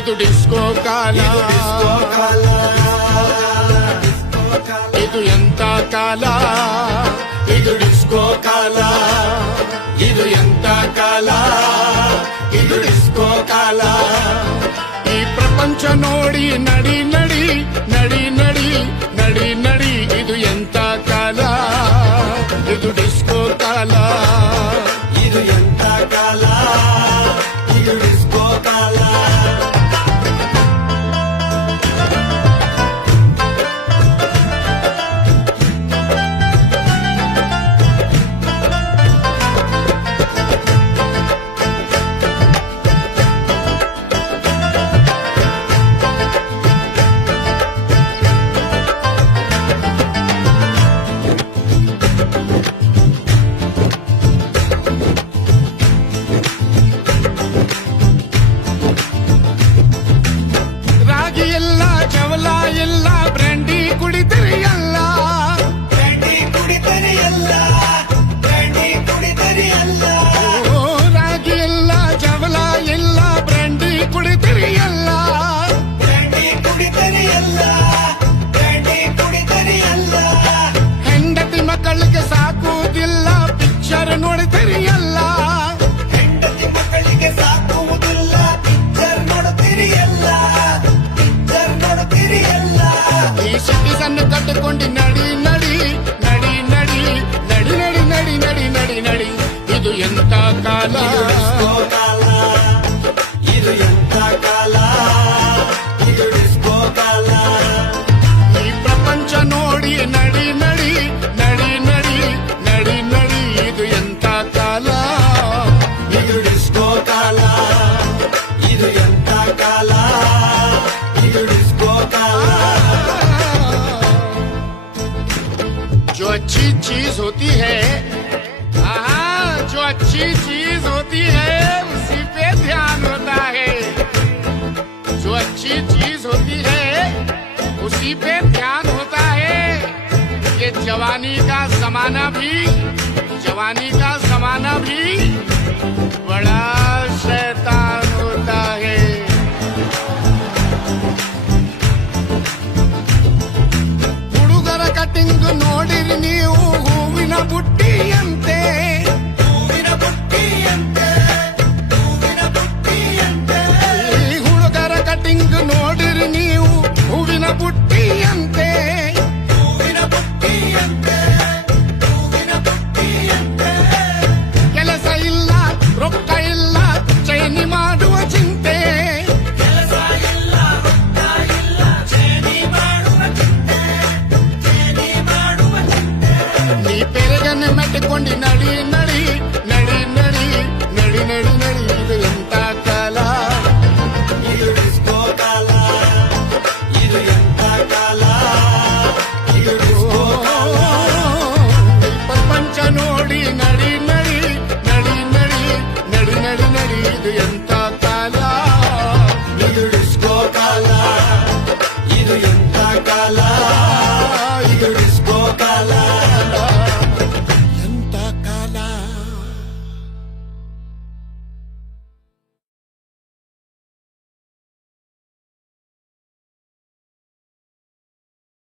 ಇದು ಡಿಸ್ಕೋ ಕಾಲ, ಇದು ಎಂತ ಕಾಲ, ಇದು ಡಿಸ್ಕೋ ಕಾಲ, ಇದು ಎಂತ ಕಾಲ, ಇದು ಡಿಸ್ಕೋ ಕಾಲ. ಈ ಪ್ರಪಂಚ ನೋಡಿ ನಡಿ ನಡಿ ನಡಿ ನಡಿ ನಡಿ ನಡಿ, ಇದು ಎಂತ ಕಾಲ, ಇದು ಡಿಸ್ಕೋ ಕಾಲ, ಇದು ಎಂತ ಕಾಲ, ಇದು ಡಿಸ್ಕೋ ಕಾಲ. ರಾಗಿ ಎಲ್ಲ ಜವಲ ಎಲ್ಲ ಬ್ರ್ಯಾಂಡಿ ಕುಡಿತರಿ ಎಲ್ಲ, ಬ್ರ್ಯಾಂಡಿ ಕುಡಿತರಿ ಎಲ್ಲ, ಬ್ರ್ಯಾಂಡಿ ಕುಡಿತರಿ ಎಲ್ಲ, ಓ, ರಾಗಿ ಎಲ್ಲ ಜವಲ ಎಲ್ಲ ಬ್ರ್ಯಾಂಡಿ ಕುಡಿತರಿ ಎಲ್ಲ. ಬ್ರ್ಯಾಂಡಿ ಕುಡಿತರಿ ಎಲ್ಲ, ಬ್ರ್ಯಾಂಡಿ ಕುಡಿತರಿ ಎಲ್ಲ. ಹೆಂಡತಿ ಮಕ್ಕಳಿಗೆ ಸಾಕುವುದಿಲ್ಲ ಪಿಕ್ಚರ್ ನೋಡಿತರಿ ಎಲ್ಲ. ಹೆಂಡತಿ ಮಕ್ಕಳಿಗೆ ಸಾಕುವುದಿಲ್ಲ ಪಿಕ್ಚರ್ ನೋಡುತ್ತೀರಿ ಎಲ್ಲ, ಪಿಕ್ಚರ್ ನೋಡುತ್ತೀರಿ ಎಲ್ಲ. ಈ ಸಿಟಿಸನ್ನು ಕಟ್ಟಿಕೊಂಡು ನಡಿ ನಡಿ ನಡಿ ನಡಿ ನಡಿ ನಡಿ ನಡಿ ನಡಿ ನಡಿ ನಡಿ, ಇದು ಎಂತ ಕಾಲ, ಇದು ಡಿಸ್ಕೋ ಕಾಲ, ಇದು ಎಂತ ಕಾಲ, ಇದು ಡಿಸ್ಕೋ ಕಾಲ. ಈ ಪ್ರಪಂಚ ನೋಡಿ ನಡಿ ನಡಿ ನಡಿ ನಡಿ ನಡಿ ನಡಿ, ಇದು ಎಂತ ಕಾಲ, ಇದು ಡಿಸ್ಕೋ ಕಾಲ, ಇದು ಎಂತ ಕಾಲ, ಇದು ಡಿಸ್ಕೋ ಕಾಲ. जो अच्छी चीज होती है, हाँ, जो अच्छी चीज होती है उसी पे ध्यान होता है, जो अच्छी चीज होती है उसी पे ध्यान होता है. ये जवानी का जमाना भी, जवानी का जमाना भी बड़ा शैतान